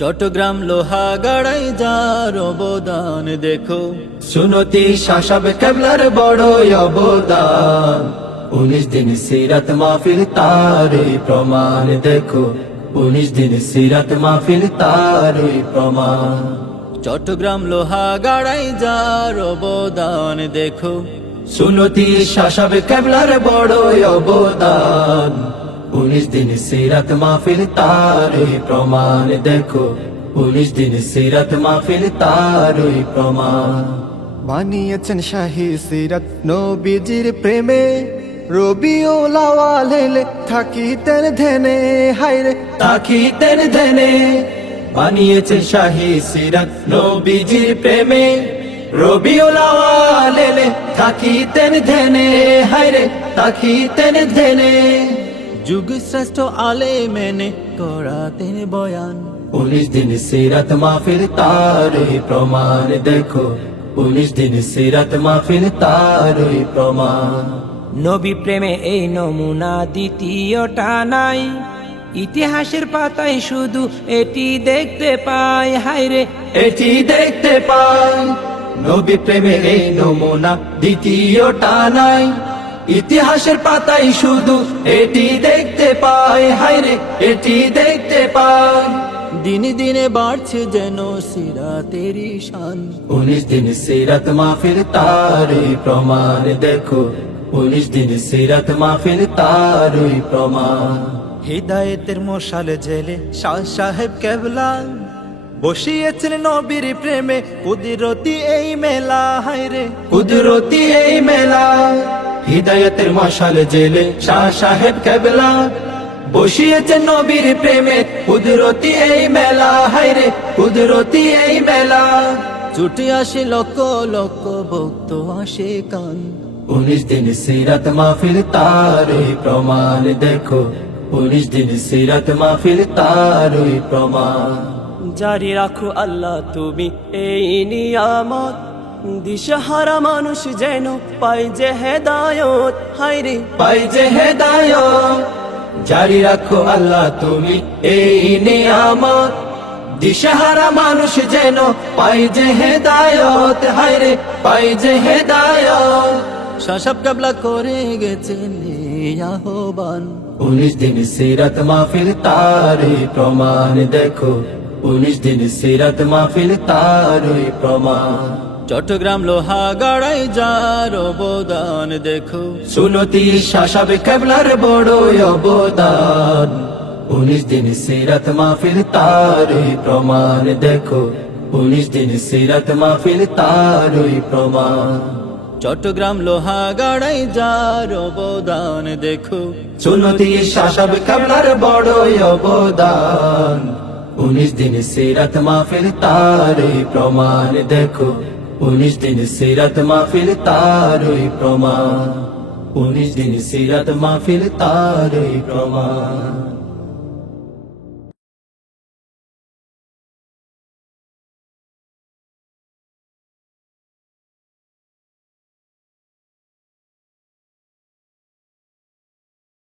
চট্টগ্রাম লোহাগাড়ায় যার অবদান দেখো, সুনতি শাসাব কেবলার বড় অবদান। 19 দিন সিরাত মাহফিল তারই প্রমাণ দেখো, 19 দিন সিরাত মাহফিল তারই প্রমাণ। চট্টগ্রাম লোহাগাড়ায় যার অবদান দেখো, সুনতি শাসাব কেবলার বড় অবদান। 19 দিন সিরাত মাহফিল তারই প্রমাণ দেখো, 19 দিন সিরাত মাহফিল তারই প্রমাণ। বানিয়েছেন শাহী সিরাত নবীজির প্রেমে, রবিউল আউয়াল এলে থাকিতেন ধ্যানে, হায়রে থাকিতেন ধ্যানে। বানিয়েছেন শাহী সিরাত নবীজির প্রেমে, রবিউল আউয়াল এলে থাকিতেন ধ্যানে, হায়রে থাকিতেন ধ্যানে। যুগ শ্রেষ্ঠ আলেমেনে করাতেন বয়ান, 19 দিন সিরাত মাহফিল তারই প্রমাণ দেখো, 19 দিন সিরাত মাহফিল তারই প্রমাণ। নবী প্রেমে এই নমুনা দ্বিতীয়টা নাই, ইতিহাসের পাতায় শুধু এটি দেখতে পাই, হায়রে এটি দেখতে পাই। নবী প্রেমের এই নমুনা দ্বিতীয়টা নাই, ইতিহাসের পাতায় শুধু এটি দেখতে পাই, হায়রে এটি দেখতে পাই। দিনে দিনে বাড়ছে যেন সিরাতেরই শান, 19 দিন সিরাত মাহফিল তারই প্রমাণ দেখো, 19 দিন সিরাত মাহফিল তারই প্রমাণ। হৃদায়তের মশাল জেলে শাহ সাহেব কেবলা, বসিয়েছেন নবীর প্রেমে কুদরতি এই মেলা, হায়রে কুদরতি এই মেলা। হৃদায়তের মশাল জেলে শাহ সাহেব কেবলা, বসিয়েছেন নবীর প্রেমে কুদরতি এই মেলা, হায়রে কুদরতি এই মেলা। ছুটে আসে লক্ষ লক্ষ ভক্ত আসে কান, 19 দিন সিরাত মাহফিল তারই প্রমাণ দেখো, 19 দিন সিরাত মাহফিল তারই প্রমাণ। জারি রাখো আল্লাহ তুমি এই নিয়ামত, দিশাহারা মানুষ যেন পাই যে হেদায়ত, হায়রে পাই যে হেদায়ত। জারি রাখো আল্লাহ তুমি এই নিয়ামত, দিশাহারা মানুষ যেন পাই যে হেদায়ত, হায়রে পাই যে হেদায়ত। শাসাব কাবলা করে গেছেন এই আহ্বান, 19 দিন সিরাত মাহফিল তারই প্রমাণ দেখো, 19 দিন সিরাত মাহফিল তারই প্রমাণ। চট্টগ্রাম লোহাগাড়ায় যার অবদান দেখো, সুনতি শাসাব কেবলার বড় অবদান। 19 দিন সিরাত মাহফিল তারই প্রমাণ দেখো, 19 দিন সিরাত মাহফিল তারই প্রমাণ। চট্টগ্রাম লোহাগাড়ায় যার অবদান দেখো, সুনতি শাসাব কেবলার বড় অবদান। 19 দিন সিরাত মাহফিল তারই প্রমাণ দেখো, 19 দিন সিরাত মাহফিল তারই প্রমাণ। 19 দিন সিরাত মাহফিল তারই প্রমাণ।